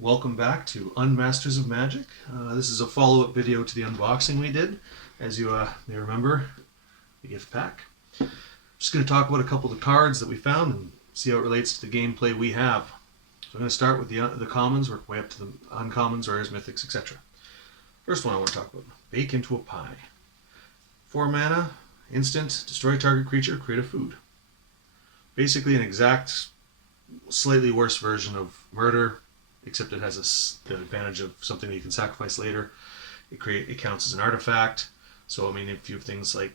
welcome back to Unmasters of Magic. This is a follow-up video to the unboxing we did, as you may remember, the gift pack. Just going to talk about a couple of the cards that we found and see how it relates to the gameplay we have. So I'm going to start with the commons, work way up to the uncommons, rares, mythics, etc. First one I want to talk about, Bake into a Pie. 4 mana, instant, destroy target creature, create a food. Basically an exact, slightly worse version of Murder, except it has the advantage of something that you can sacrifice later. It counts as an artifact. So I mean, if you have things like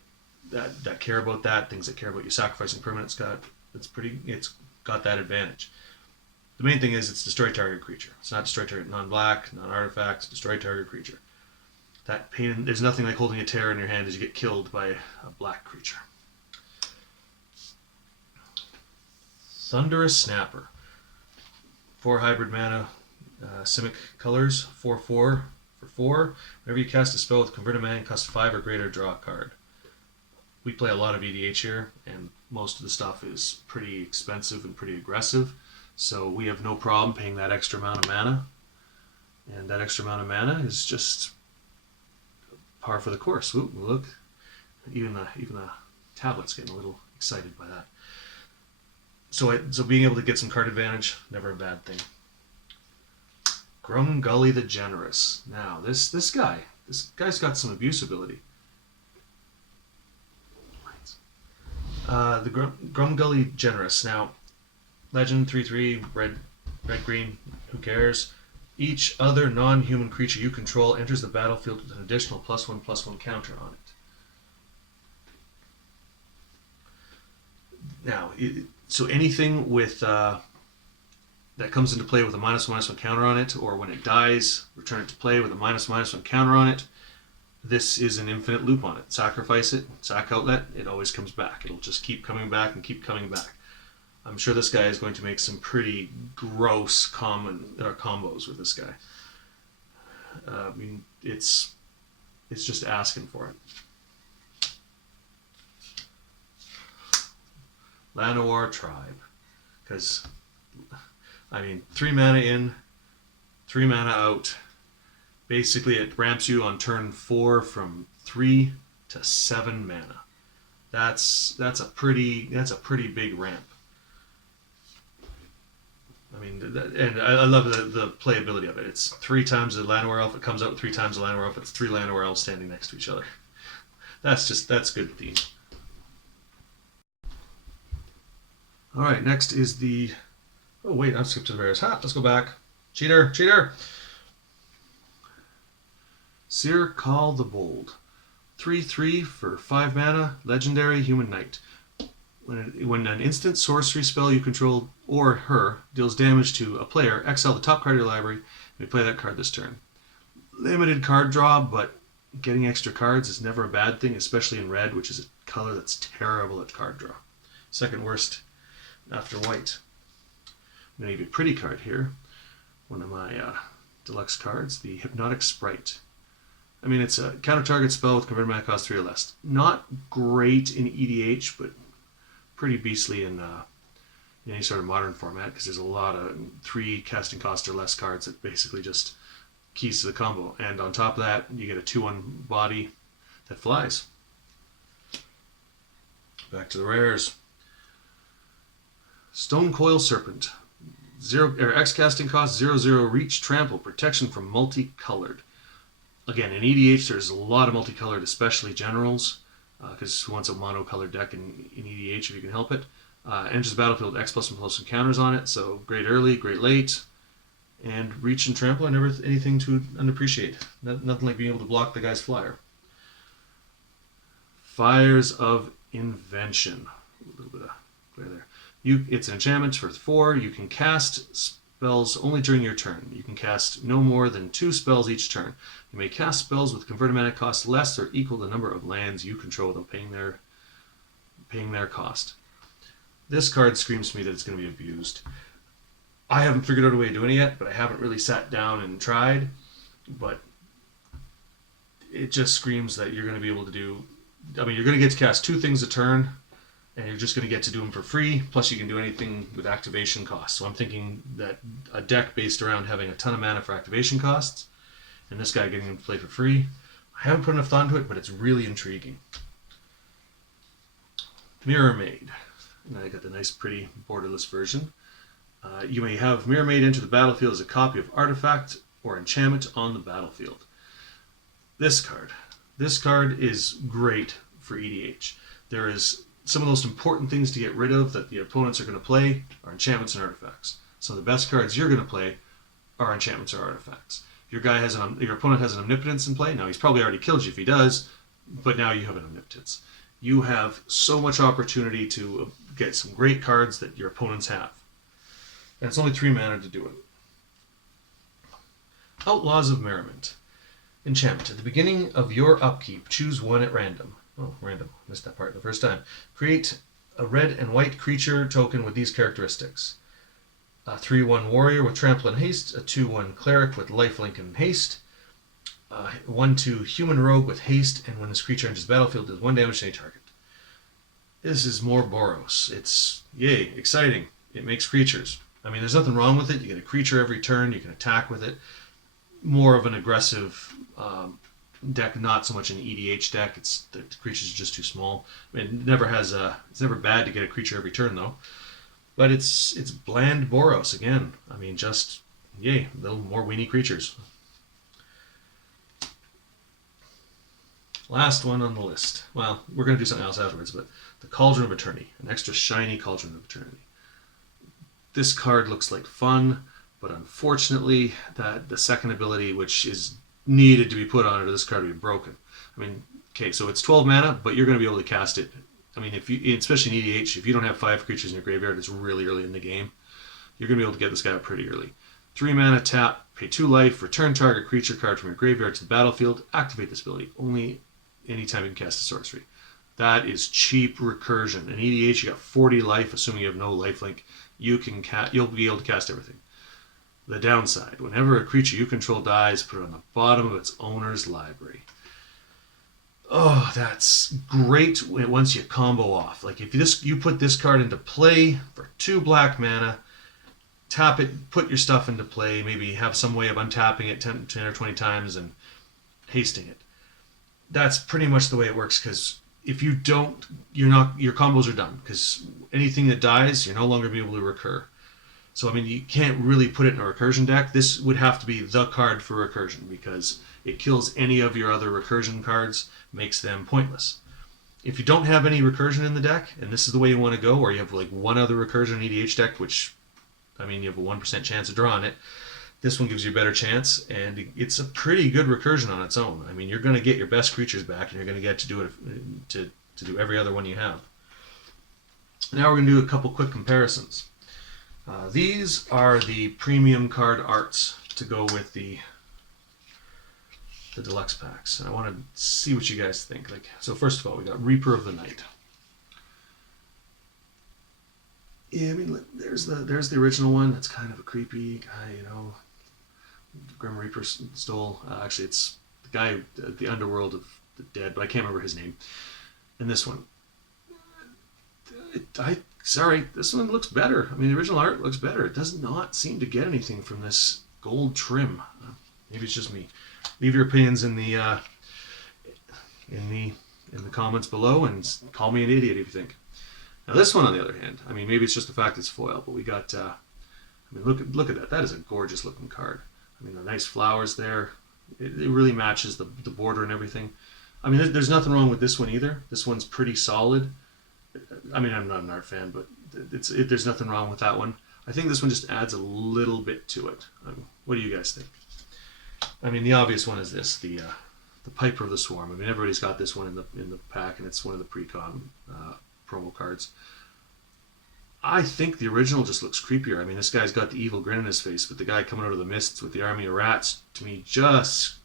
that care about that, things that care about you sacrificing permanents, it's got that advantage. The main thing is it's destroy target creature. It's not destroy target non-black, non-artifact, destroy target creature. That pain. There's nothing like holding a terror in your hand as you get killed by a black creature. Thunderous Snapper. 4 hybrid mana, Simic colors, 4/4 for 4. Whenever you cast a spell with converted mana and cost 5 or greater, draw a card. We play a lot of EDH here, and most of the stuff is pretty expensive and pretty aggressive, so we have no problem paying that extra amount of mana. And that extra amount of mana is just par for the course. Ooh, look, even the tablet's getting a little excited by that. So being able to get some card advantage, never a bad thing. Grumgully the Generous. Now, this guy's got some abuse ability. The Grumgully Generous. Now, legend 3/3, red green. Who cares? Each other non-human creature you control enters the battlefield with an additional +1/+1 counter on it. Now, so anything with that comes into play with a -1/-1 counter on it, or when it dies, return it to play with a -1/-1 counter on it. This is an infinite loop on it. Sacrifice it, sack outlet, it always comes back. It'll just keep coming back and keep coming back. I'm sure this guy is going to make some pretty gross combos with this guy. I mean, it's just asking for it. Llanowar Tribe, because I mean, 3 mana in, 3 mana out. Basically, it ramps you on turn 4 from 3 to 7 mana. That's a pretty big ramp. I mean, and I love the playability of it. It's 3 times the Llanowar Elf. It comes out 3 times the Llanowar Elf. It's 3 Llanowar Elves standing next to each other. That's good theme. All right, next is the. Oh wait, I've skipped to the rares. Let's go back. Cheater! Seer Call the Bold. 3/3 for 5 mana, legendary human knight. When an instant sorcery spell you control or her deals damage to a player, exile the top card of your library and play that card this turn. Limited card draw, but getting extra cards is never a bad thing, especially in red, which is a color that's terrible at card draw. Second worst after white. I'm going to give you a pretty card here. One of my deluxe cards, the Hypnotic Sprite. I mean, it's a counter target spell with converted mana cost 3 or less. Not great in EDH, but pretty beastly in any sort of modern format, because there's a lot of 3 casting cost or less cards that basically just keys to the combo. And on top of that, you get a 2/1 body that flies. Back to the rares. Stonecoil Serpent. X casting cost 0/0 reach, trample, protection from multicolored. Again, in EDH there's a lot of multicolored, especially generals, because who wants a monocolored deck in EDH if you can help it. Enters the battlefield with X+1/+1 counters on it, so great early, great late. And reach and trample are never anything to unappreciate. Nothing like being able to block the guy's flyer. Fires of Invention. A little bit of glare there. It's an enchantment for 4. You can cast spells only during your turn. You can cast no more than 2 spells each turn. You may cast spells with converted mana cost less or equal the number of lands you control without paying their cost. This card screams to me that it's going to be abused. I haven't figured out a way of doing it yet, but I haven't really sat down and tried. But it just screams that you're going to be able to do. I mean, you're going to get to cast 2 things a turn. and you're just going to get to do them for free. Plus, you can do anything with activation costs. So I'm thinking that a deck based around having a ton of mana for activation costs, and this guy getting him to play for free. I haven't put enough thought into it, but it's really intriguing. Mirror Maid. And I got the nice, pretty borderless version. You may have Mirror Maid enter the battlefield as a copy of artifact or enchantment on the battlefield. This card. This card is great for EDH. There is some of the most important things to get rid of that the opponents are going to play are enchantments and artifacts. Some of the best cards you're going to play are enchantments or artifacts. Your opponent has an omnipotence in play. Now he's probably already killed you if he does, but now you have an omnipotence. You have so much opportunity to get some great cards that your opponents have. And it's only 3 mana to do it. Outlaws of Merriment. Enchantment. At the beginning of your upkeep, choose one at random. Oh, random. Missed that part the first time. Create a red and white creature token with these characteristics. A 3/1 warrior with trample and haste. A 2/1 cleric with lifelink and haste. 1/2 human rogue with haste, and when this creature enters the battlefield, does 1 damage to any target. This is more Boros. It's, yay, exciting. It makes creatures. I mean, there's nothing wrong with it. You get a creature every turn. You can attack with it. More of an aggressive deck, not so much an EDH deck. The creatures are just too small. I mean, it's never bad to get a creature every turn, though. But it's bland Boros again. I mean, just, yay, a little more weenie creatures. Last one on the list. Well, we're going to do something else afterwards, but the Cauldron of Eternity. An extra shiny Cauldron of Eternity. This card looks like fun, but unfortunately, the second ability, which is needed to be put on it, or this card would be broken. I mean, okay, so it's 12 mana, but you're going to be able to cast it. I mean, especially in EDH, if you don't have 5 creatures in your graveyard, it's really early in the game. You're going to be able to get this guy up pretty early. 3 mana, tap, pay 2 life, return target creature card from your graveyard to the battlefield, activate this ability. Only anytime you can cast a sorcery. That is cheap recursion. In EDH, you got 40 life, assuming you have no lifelink. You'll be able to cast everything. The downside, whenever a creature you control dies, put it on the bottom of its owner's library. Oh, that's great once you combo off. Like if you put this card into play for 2 black mana, tap it, put your stuff into play, maybe have some way of untapping it 10 or 20 times and hasting it. That's pretty much the way it works, because if you don't, your combos are done, because anything that dies, you're no longer be able to recur. So, I mean, you can't really put it in a recursion deck. This would have to be the card for recursion, because it kills any of your other recursion cards, makes them pointless. If you don't have any recursion in the deck, and this is the way you want to go, or you have like one other recursion EDH deck, which, I mean, you have a 1% chance of drawing it, this one gives you a better chance, and it's a pretty good recursion on its own. I mean, you're going to get your best creatures back, and you're going to get to do it to do every other one you have. Now we're going to do a couple quick comparisons. These are the premium card arts to go with the deluxe packs, and I want to see what you guys think. So first of all, we got Reaper of the Night. Yeah, I mean, there's the original one. That's kind of a creepy guy, you know. Grim Reaper stole. Actually, it's the guy, the underworld of the dead, but I can't remember his name. And this one, sorry, this one looks better. I mean, the original art looks better. It does not seem to get anything from this gold trim. Maybe it's just me. Leave your opinions in the comments below, and call me an idiot if you think. Now this one, on the other hand, I mean, maybe it's just the fact it's foil, but we got. I mean, look at that. That is a gorgeous looking card. I mean, the nice flowers there. It really matches the border and everything. I mean, there's nothing wrong with this one either. This one's pretty solid. I mean, I'm not an art fan, but there's nothing wrong with that one. I think this one just adds a little bit to it. What do you guys think? I mean, the obvious one is this, the Piper of the Swarm. I mean, everybody's got this one in the pack, and it's one of the pre-con promo cards. I think the original just looks creepier. I mean, this guy's got the evil grin on his face, but the guy coming out of the mists with the army of rats, to me, just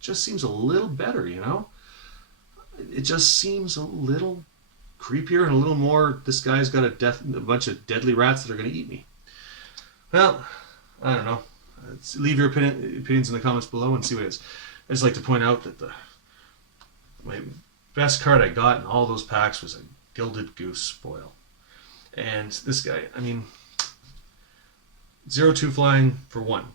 seems a little better, you know? It just seems a little creepier and a little more, this guy's got a bunch of deadly rats that are going to eat me. Well, I don't know. Leave your opinions in the comments below and see what it is. I just like to point out that my best card I got in all those packs was a Gilded Goose foil. And this guy, I mean, 0/2 flying for 1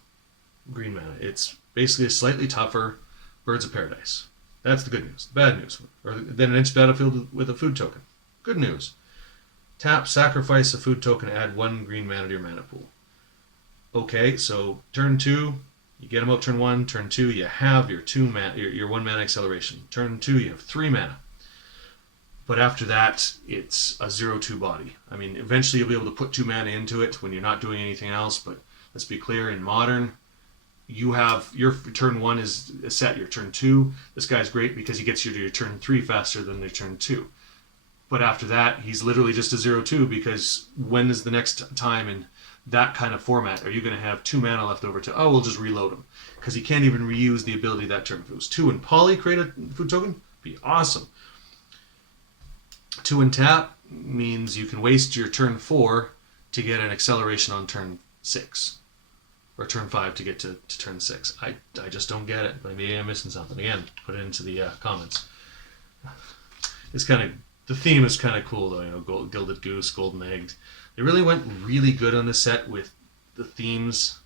green mana. It's basically a slightly tougher Birds of Paradise. That's the good news. The bad news. Or then an enters battlefield with a food token. Good news. Tap, sacrifice a food token, add 1 green mana to your mana pool. Okay, so turn 2, you get them out turn 1. Turn 2, you have your 1 mana acceleration. Turn 2, you have 3 mana. But after that, it's a 0/2 body. I mean, eventually you'll be able to put 2 mana into it when you're not doing anything else, but let's be clear, in Modern, you have your turn 1 is set, your turn 2. This guy's great because he gets you to your turn 3 faster than your turn 2. But after that, he's literally just a 0/2 because when is the next time in that kind of format are you going to have 2 mana left over to, we'll just reload him? Because he can't even reuse the ability that turn. If it was 2 and Poly create a food token, be awesome. 2 and tap means you can waste your turn 4 to get an acceleration on turn 6. Or turn 5 to get to turn 6. I just don't get it. Maybe I'm missing something. Again, put it into the comments. It's kind of, the theme is kind of cool though, you know, Gilded Goose, Golden Egg. They really went really good on this set with the themes,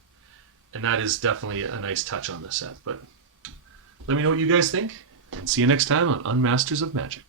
and that is definitely a nice touch on the set. But let me know what you guys think, and see you next time on Unmasters of Magic.